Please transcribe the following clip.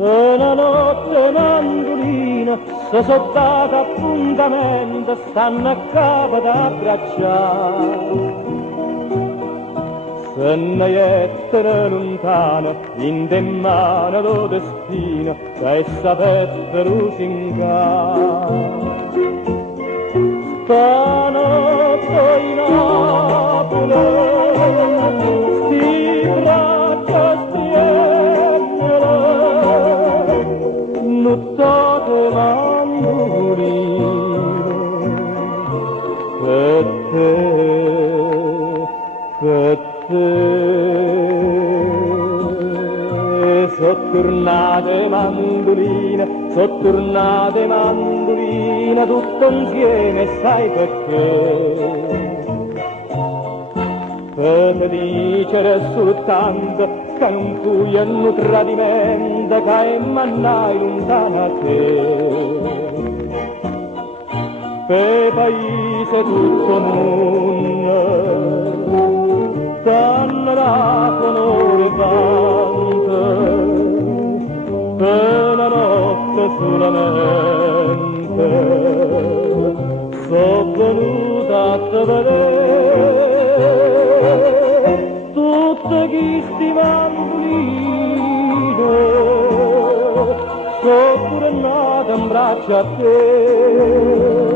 Una notte mandolina, se sottata appuntamento, stanno a capo da abbracciare. Se ne jettero lontano, in de mano lo destino, e sapete lusingare. Stanotte in Napoli, sti braccia striennere, nuttate mandoline, per te, per te. Sottornate mandoline, tutto insieme, sai perché? Per dicere soltanto che non fui un tradimento, che è mannai lontana a te. Per paese tutto mondo, danno la onore tanto, per una notte solamente, sono venuta a te vedere, tutte questi mandoline, sono pure nata in braccio a te.